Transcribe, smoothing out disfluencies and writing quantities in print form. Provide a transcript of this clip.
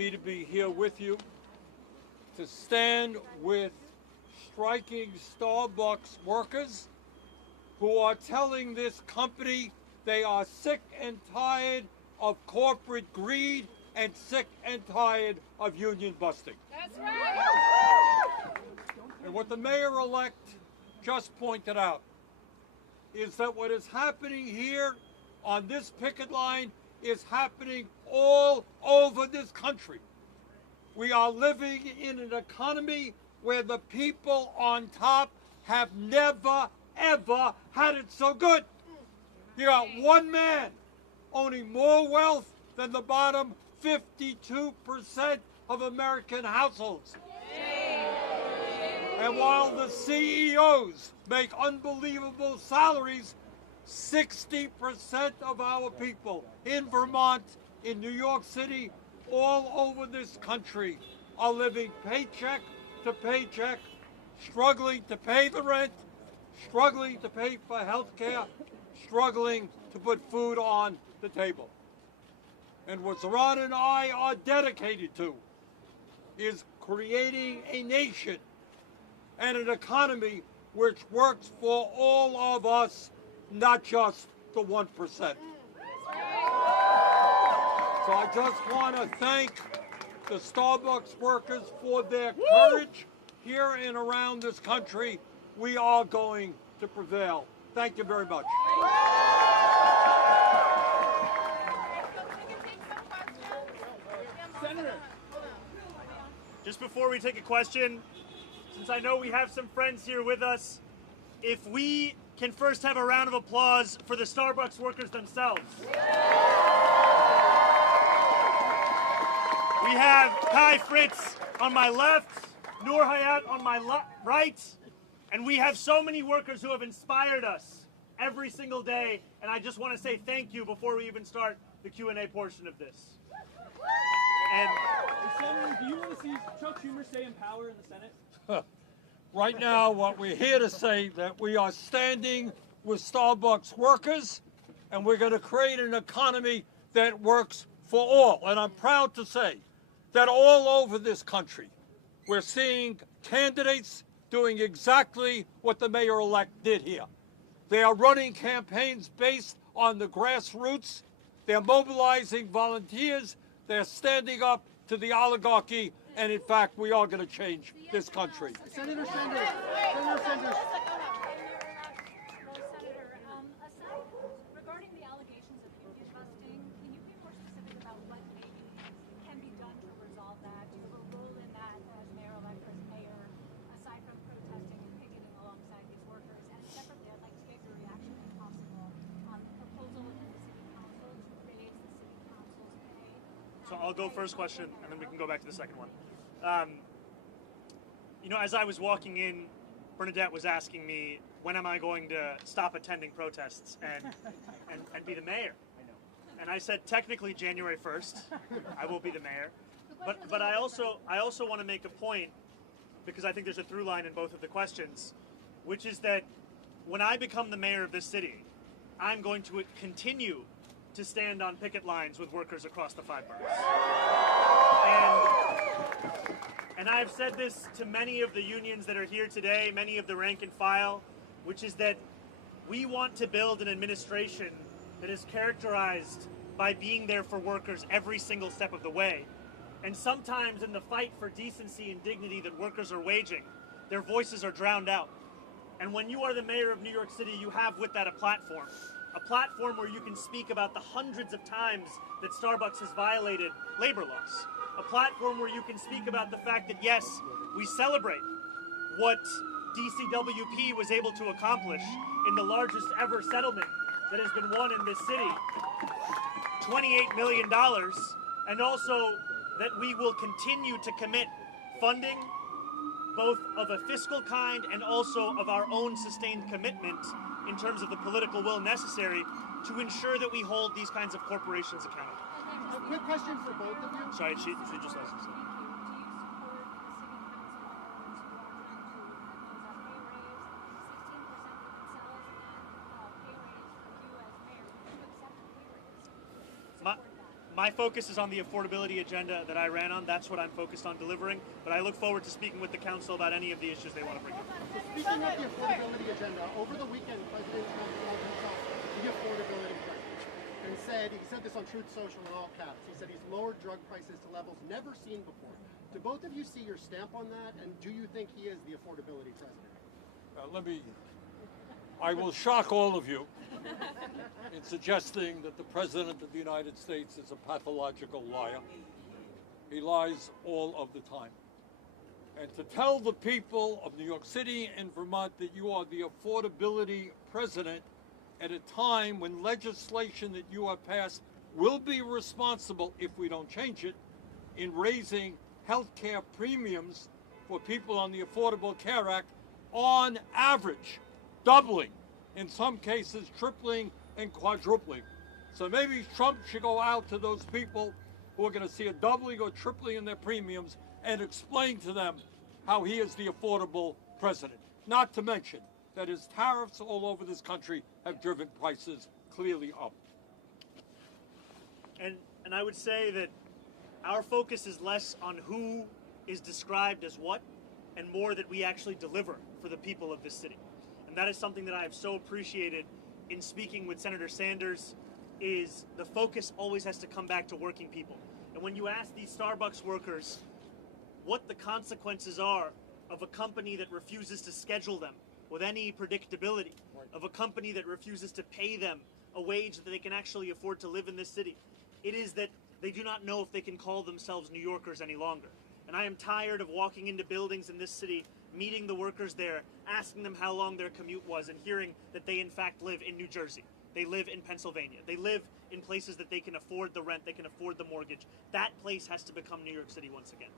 me to be here with you to stand with striking Starbucks workers who are telling this company they are sick and tired of corporate greed and sick and tired of union busting. That's right. And what the mayor-elect just pointed out is that what is happening here on this picket line is happening all over this country. We are living in an economy where the people on top have never, ever had it so good. You got one man owning more wealth than the bottom 52% of American households. And while the CEOs make unbelievable salaries, 60% of our people in Vermont, in New York City, all over this country are living paycheck to paycheck, struggling to pay the rent, struggling to pay for health care, struggling to put food on the table. And what Zohran and I are dedicated to is creating a nation and an economy which works for all of us, not just the 1%. So I just want to thank the Starbucks workers for their courage here and around this country. We are going to prevail. Thank you very much. Senator, just before we take a question, since I know we have some friends here with us, if we can first have a round of applause for the Starbucks workers themselves. We have Kai Fritz on my left, Noor Hayat on my right, and we have so many workers who have inspired us every single day, and I just want to say thank you before we even start the Q&A portion of this. And Senator, do you want to see Chuck Schumer stay in power in the Senate? Right now, what we're here to say that we are standing with Starbucks workers, and we're going to create an economy that works for all. And I'm proud to say that all over this country, we're seeing candidates doing exactly what the mayor-elect did here. They are running campaigns based on the grassroots. They're mobilizing volunteers. They're standing up to the oligarchy. And in fact, we are going to change this country. Senator Sanders. Regarding the allegations of union busting, can you be more specific about what maybe can be done to resolve that? Do you have a role in that as mayor-elect, as mayor, aside from protesting and picketing alongside these workers? And separately, I'd like to get your reaction, if possible, on the proposal within the city council to raise the city council's pay. so I'll go first question, and then we can go back to the second one. You know, as I was walking in, Bernadette was asking me, when am I going to stop attending protests and be the mayor? And I said, technically January 1st, I will be the mayor. But I also want to make a point, because I think there's a through line in both of the questions, which is that when I become the mayor of this city, I'm going to continue to stand on picket lines with workers across the 5 boroughs. And I've said this to many of the unions that are here today, many of the rank and file, which is that we want to build an administration that is characterized by being there for workers every single step of the way. And sometimes in the fight for decency and dignity that workers are waging, their voices are drowned out. And when you are the mayor of New York City, you have with that a platform where you can speak about the hundreds of times that Starbucks has violated labor laws. A platform where you can speak about the fact that, yes, we celebrate what DCWP was able to accomplish in the largest ever settlement that has been won in this city, $28 million, and also that we will continue to commit funding, both of a fiscal kind and also of our own sustained commitment in terms of the political will necessary to ensure that we hold these kinds of corporations accountable. A quick question for both of you. Sorry, she just lost us. My focus is on the affordability agenda that I ran on. That's what I'm focused on delivering. But I look forward to speaking with the council about any of the issues they want to bring up. Speaking of the affordability agenda, over the weekend, President Trump called himself the affordability president and he said this on Truth Social in all caps. He said he's lowered drug prices to levels never seen before. Do both of you see your stamp on that, and do you think he is the affordability president? I will shock all of you in suggesting that the President of the United States is a pathological liar. He lies all of the time. And to tell the people of New York City and Vermont that you are the affordability president at a time when legislation that you have passed will be responsible, if we don't change it, in raising health care premiums for people on the Affordable Care Act on average, doubling, in some cases tripling and quadrupling. So maybe Trump should go out to those people who are going to see a doubling or tripling in their premiums and explain to them how he is the affordable president. Not to mention that his tariffs all over this country have driven prices clearly up. And I would say that our focus is less on who is described as what and more that we actually deliver for the people of this city. And that is something that I have so appreciated in speaking with Senator Sanders, is the focus always has to come back to working people. And when you ask these Starbucks workers what the consequences are of a company that refuses to schedule them with any predictability, of a company that refuses to pay them a wage that they can actually afford to live in this city, it is that they do not know if they can call themselves New Yorkers any longer. And I am tired of walking into buildings in this city, meeting the workers there, asking them how long their commute was, and hearing that they in fact live in New Jersey. They live in Pennsylvania. They live in places that they can afford the rent, they can afford the mortgage. That place has to become New York City once again.